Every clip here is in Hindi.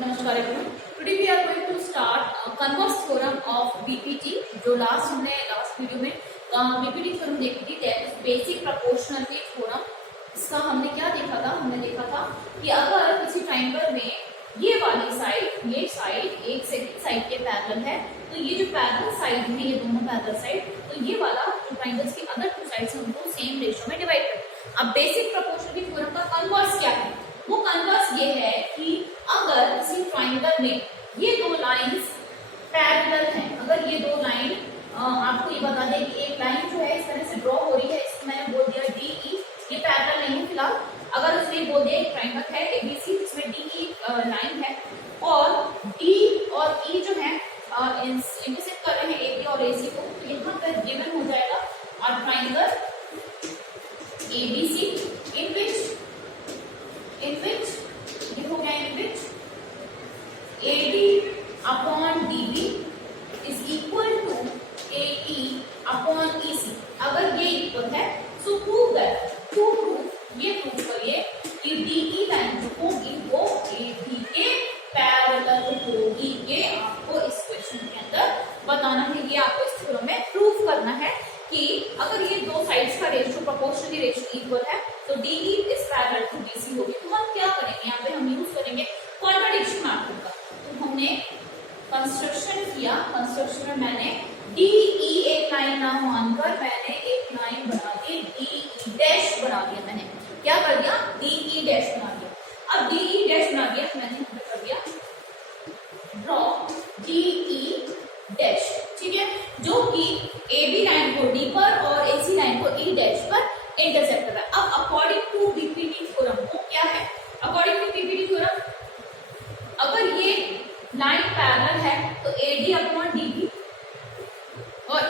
नमस्कार everyone. Today we are going to start converse theorem of BPT. जो हमने लास्ट वीडियो में बीपीटी थ्योरम देखी थी, that is basic proportionality theorem. इसका हमने क्या देखा था? हमने देखा था कि अगर किसी ट्रायंगल में ये वाली साइड, ये साइड एक सेकंड साइड के पैरेलल है, तो ये जो पैरेलल साइड है, ये दोनों पैरेलल साइड, तो ये वाला जो ट्रायंगल्स की अदर टू साइड्स हैं उनको सेम रेशियो में डिवाइड करें। अब बेसिक प्रोपोर्शनलिटी थ्योरम का कन्वर्स क्या है? वो कन्वर्स ये है कि अगर किसी ट्रायंगल में ये दो लाइंस पैरेलल हैं, अगर ये दो लाइन आपको ये बता दें कि एक लाइन जो है इस तरह से ड्रॉ हो रही है, इसको मैंने बोल दिया DE, ये पैरेलल नहीं है फिलहाल। अगर उसने बोल दिया एक ट्रायंगल है ABC जिसमें DE लाइन है और D और E जो है इंटरसेक्ट कर रहे हैं AB और AC को, तो यहाँ पर गिवन हो जाएगा और ट्रायंगल ABC in which ये हो गया in which AD upon DB is equal to AE upon EC। अगर ये इक्वल है so prove that, ये प्रूव करिए कि DE लाइन जो होगी वो AD के पैरेलल होगी। ये आपको इस क्वेश्चन के अंदर बताना है, ये आपको इस थ्योरम में प्रूव करना है कि अगर ये दो साइड्स का रेशियो प्रोपोर्शनली रेशियो इक्वल है तो DE is parallel to BC होगी। तो हम क्या करेंगे? यहाँ पे हम यूज करेंगे कॉन्ट्रडिक्शन मैथड का। तो हमने कंस्ट्रक्शन किया, कंस्ट्रक्शन में मैंने DE एक लाइन ना मानकर मैंने एक लाइन बना दी, DE डैश बना दिया। मैंने क्या कर दिया? DE डैश बना दिया। अब DE डैश बना दिया, मैंने यहाँ पे कर दिया ड्रॉ DE डैश, ठीक है, जो कि AB लाइन को D पर और AC लाइन को E डैश पर इंटरसेक्ट कर रहा है। अब अकॉर्डिंग टू बीपीटी थ्योरम वो क्या है? अकॉर्डिंग टू बीपीटी थ्योरम अगर ये लाइन पैरेलल है तो AD अपॉन DB और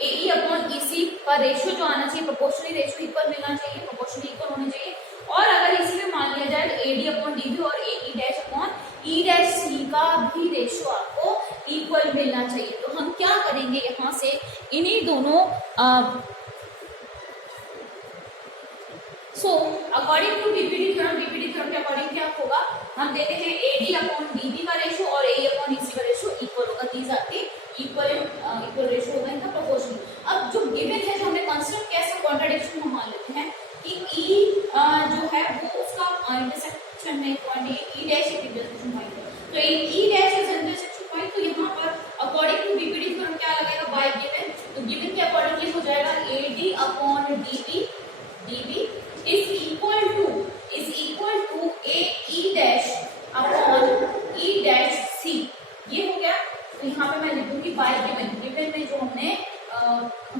AE अपॉन EC का रेशियो जो आना चाहिए प्रोपोर्शनली रेशियो इक्वल मिलना चाहिए, प्रोपोर्शनली इक्वल होने चाहिए। और अगर इसी में मान लिया जाए तो AD अपॉन DB और AE dash upon E dash C का भी रेशियो आपको इक्वल मिलना चाहिए। तो हम क्या करेंगे? यहाँ से इन्हीं दोनों अकॉर्डिंग टू बीपीटी थ्योरम के अकॉर्डिंग क्या होगा? हम देते हैं AD अपॉन DB का रेशियो और AE अपॉन EC का रेशियो इक्वल होगा। These are the equal ratio होगा इनका प्रोपोर्शनल। अब जो गिवन है, जो हमने कंस्ट्रक्ट किया, इसका कॉन्ट्रडिक्शन हम मान लेते हैं कि E जो है वो उसका इंटरसेक्शन में पॉइंट E डैश एक इंटरसेक्शन पॉइंट है, तो E dash is intersection point. तो यहाँ पर अकॉर्डिंग टू बीपीटी थ्योरम क्या लगेगा? बाय गिवन, तो गिवन के अकॉर्डिंग ये हो जाएगा AD upon DB is equal to AE dash upon E dash C। ये हो गया। तो यहाँ पे मैं लिखूंगी बाय गिवन में जो हमने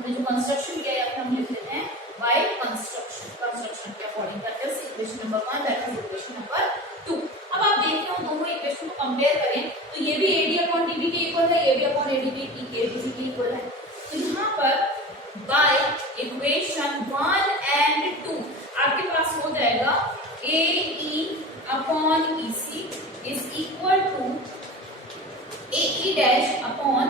जो कंस्ट्रक्शन किया है हम लिख लेते हैं बाय कंस्ट्रक्शन के according. That is equation number 1, that is equation number 2। अब आप देख रहे हो दोनों इक्वेशन को कंपेयर करें तो ये भी AD अपॉन DB के इक्वल है, AD अपॉन ADB के इक्वल है। तो यहाँ पर बाय इक्वेशन 1 एंड 2 आपके पास हो जाएगा AE upon EC is equal to AE dash upon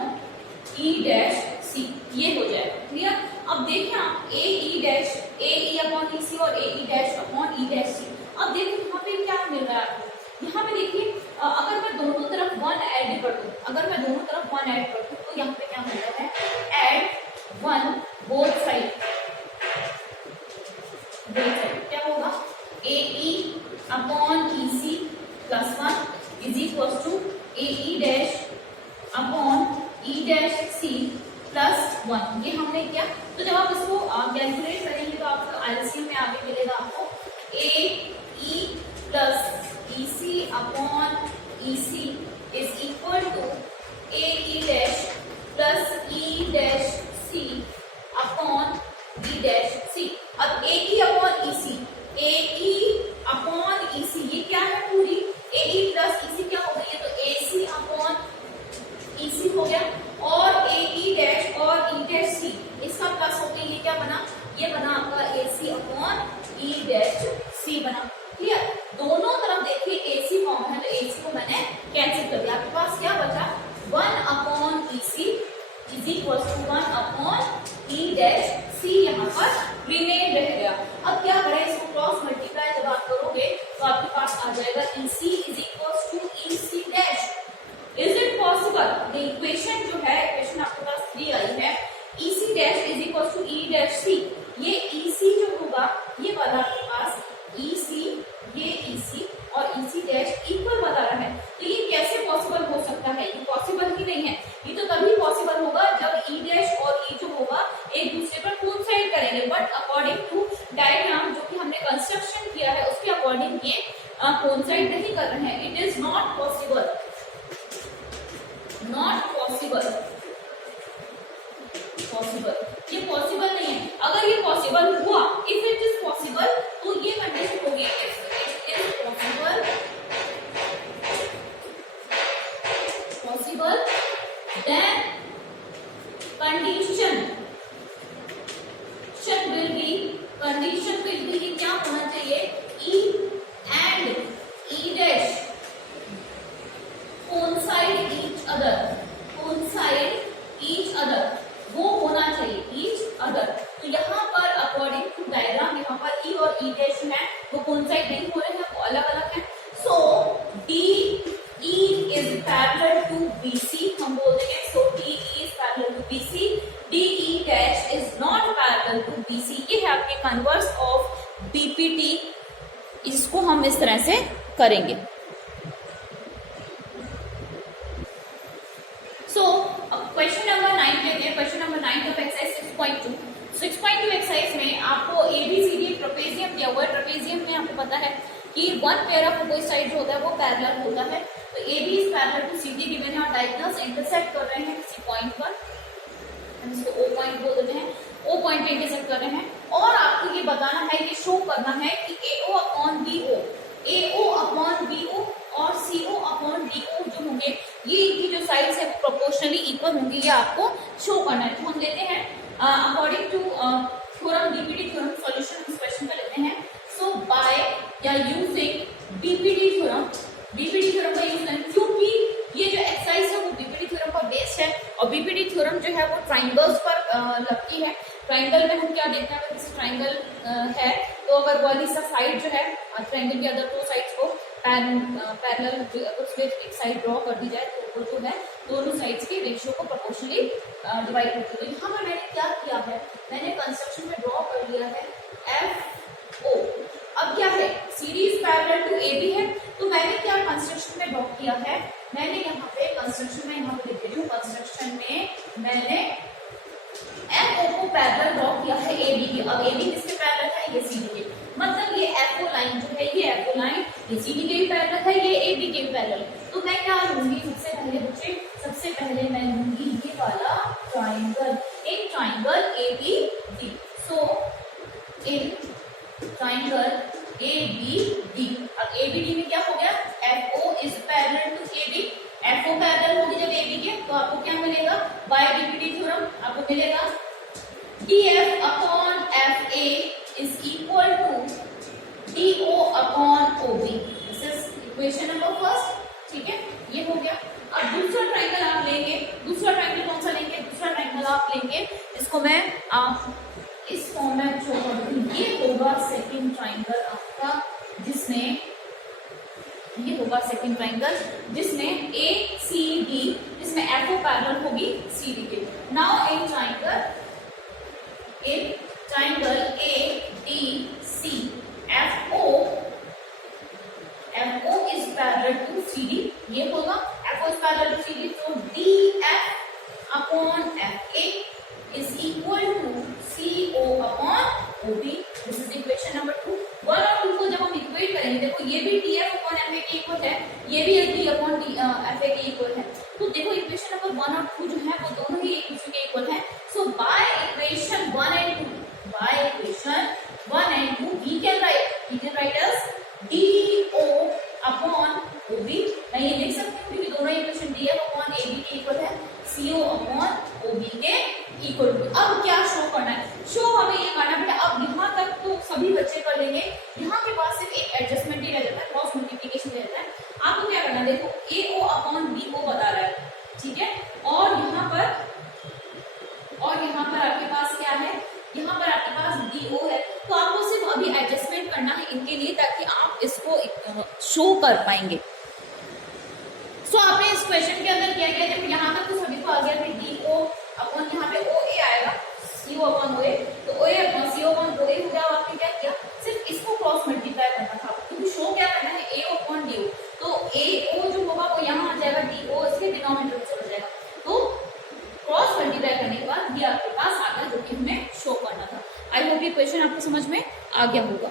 E dash C। ये हो जाएगा क्लियर। अब देखिए आप AE अपॉन EC और AE dash upon E dash C। अब देखिए यहाँ पे क्या मिल रहा है आपको? यहाँ पे देखिए अगर मैं दोनों तरफ 1 ऐड कर दूं, तो यहाँ पे क्या मिल रहा है? ऐड 1 बोथ साइड क्या होगा? AE upon EC plus 1 is equal to AE dash upon E dash C plus 1। ये हमने किया। तो जब आप इसको कैलकुलेट करेंगे तो आपको एलसीएम में आगे मिलेगा आपको AE plus EC upon EC is equal to AE dash plus E dash C upon E dash C। अब AE अपॉन EC ये क्या है? पूरी AE प्लस EC क्या हो गई है? तो AC अपॉन EC हो गया और AE डैश और E डैश C इसका प्लस हो गया। ये क्या बना? ये बना आपका AC upon E dash C बना। क्लियर। दोनों तरफ देखिए AC कॉमन है तो AC को मैंने कैंसिल कर दिया। आपके पास क्या बचा? 1 upon EC is equal to 1 जाएगा EC is equals to EC dash. Is it possible? The equation जो है, इक्वेशन आपके पास 3 आई है, EC dash is equals to E dash C। ये EC जो होगा ये वाला आपके पास EC, ये EC और EC डैश इक्वल बता रहा है। तो ये कैसे पॉसिबल हो सकता है? ये पॉसिबल ही नहीं है। ये तो तभी पॉसिबल होगा जब E डैश और E जो होगा एक दूसरे पर कोइंसाइड करेंगे, बट अकॉर्डिंग टू डायग्राम जो कि हमने कंस्ट्रक्शन किया है उसके अकॉर्डिंग ये कोइंसाइड नहीं कर रहे हैं। It is not possible, not possible, possible, ये पॉसिबल नहीं है। अगर ये पॉसिबल हुआ, इफ इट इज पॉसिबल, तो ये कंडीशन होगी if it is possible, possible then condition will be क्या होना चाहिए? E and E dash coincide each other, coincide each other, वो होना चाहिए each other। तो यहाँ पर अकॉर्डिंग टू डायग्राम यहाँ पर E और E डैश है वो कोइंसाइड नहीं हो रहे हैं, वो अलग अलग है। सो DE is parallel to BC, हम बोल देंगे so DE is parallel to BC, DE dash is not parallel to BC। ये है आपके कन्वर्स ऑफ BPT, इसको हम इस तरह से करेंगे। सो क्वेश्चन नंबर 9 लेते हैं। Question number 9 of exercise 6.2। 6.2 exercise में आपको ABCD ट्रेपेजियम दिया हुआ है। ट्रेपेजियम में आपको पता है कि वन पेयर ऑफ कोई साइड जो होता है वो पैरेलल होता है। तो AB is parallel to CD given है और डायगोनल्स इंटरसेक्ट कर रहे हैं किसी पॉइंट पर, हम इसको O पॉइंट बोल देते हैं। O पॉइंट पे इंटरसेक्ट कर रहे हैं और आपको ये बताना है, ये शो करना है कि AO upon BO, AO upon BO और CO अपॉन DO जो होंगे ये इनकी जो साइड्स है वो प्रोपोर्शनली इक्वल होंगी, ये आपको शो करना है। तो हम लेते हैं according to theorem BPT theorem solution इस क्वेश्चन का लेते हैं। सो बाय या using BPT theorem, BPT theorem का यूज करें क्योंकि ये जो एक्सरसाइज है वो BPT थ्योरम पर बेस्ड है और BPT थ्योरम जो है वो ट्राइंगल्स पर लगती है। ट्राइंगल में हम क्या देखते हैं, अगर किसी ट्राइंगल है तो अगर वाली सा साइड जो है ट्राइंगल के अदर दो साइड्स को पैरेलल अगर उसमें एक साइड ड्रॉ कर दी जाए तो वो जो है दोनों साइड्स के रेशियो को प्रोपोर्शनली डिवाइड करती है। यहाँ पर मैंने क्या किया है, मैंने कंस्ट्रक्शन में ड्रॉ कर लिया है FO। अब क्या है, सीरीज पैरेलल टू AB है, तो मैंने क्या कंस्ट्रक्शन में ड्रॉ किया है, मैंने यहाँ पे कंस्ट्रक्शन में यहाँ पे लिख रही हूँ, कंस्ट्रक्शन में मैंने FO को पैरेलल ड्रॉ किया है AB के। अब AB किसके पैरेलल है, ये CD के, मतलब ये FO लाइन जो है ये FO लाइन ये CD के भी पैरेलल है, ये AB के भी पैरेलल। तो मैं क्या लूंगी, सबसे पहले बच्चे, सबसे पहले मैं लूंगी ये वाला ट्राइंगल, एक triangle ABD। So in triangle ABD, अब ABD में क्या हो गया, FO is parallel to AB, FO parallel होगी जब AB के, तो आपको क्या मिलेगा, बाय BPT थ्योरम आपको मिलेगा DF upon FA is equal to DO upon OB। This is equation number first, ठीक है, ये हो गया। अब दूसरा ट्राइंगल आप लेंगे, दूसरा ट्राइंगल कौन सा लेंगे, दूसरा ट्राइंगल आप लेंगे, इसको मैं इस फॉर्म में शो कर दूंगी। ये होगा सेकंड ट्राइंगल आपका, जिसमें ये होगा सेकंड ट्राइंगल जिसमें ACD, जिसमें FO पैरेलल होगी CD के। Now in triangle ADC, FO is parallel to CD, ये होगा FO is parallel to CD, तो DF upon FA is equal to CO upon OB। This is equation number 2। 1 और 2 को जब हम इक्वेट करेंगे, देखो ये भी DF upon FA के इक्वल है, ये भी D upon FA के इक्वल है, तो देखो इक्वेशन नंबर 1 और 2 जो है वो दोनों ही एक दूसरे के इक्वल है। So by equation 1 and 2, by equation 1 and 2 we can write as DO upon OB। मैं ये लिख सकती हूँ क्योंकि दोनों इक्वेशन DF upon AB के इक्वल है, CO upon OB के इक्वल टू। अब क्या शो करना है, शो हमें ये करना है, अब यहाँ तक तो सभी बच्चे कर लेंगे, यहाँ के पास सिर्फ एक एडजस्टमेंट ही रह जाता है, क्रॉस मल्टीप्लिकेशन रह जाता है। आपको क्या करना है, देखो AO अपॉन BO बता रहा है, ठीक है, और यहाँ पर आपके पास क्या है, यहाँ पर आपके पास DO है, तो आपको सिर्फ अभी एडजस्टमेंट करना है इनके लिए, ताकि आप इसको शो कर पाएंगे। सो आपने इस क्वेश्चन के अंदर क्या किया, देखो यहाँ तक तो सभी को आ गया, फिर डी ओ अपॉन यहाँ पे ओ ए आएगा, सी ओ अपॉन ओ ए, तो ओ ए अपॉन सी ओ अपॉन ओ ए हो गया। आपने क्या किया, सिर्फ इसको क्रॉस मल्टीप्लाई करना था, क्योंकि शो क्या करना है, ए अपॉन डी ओ, तो ए ओ जो होगा वो यहाँ आ जाएगा, डी ओ इसके डिनोमिनेटर में चला जाएगा, तो क्रॉस मल्टीप्लाई करने के बाद ये आपके पास आ गया जो कि हमें शो करना था। आई होप ये क्वेश्चन आपको समझ में आ गया होगा।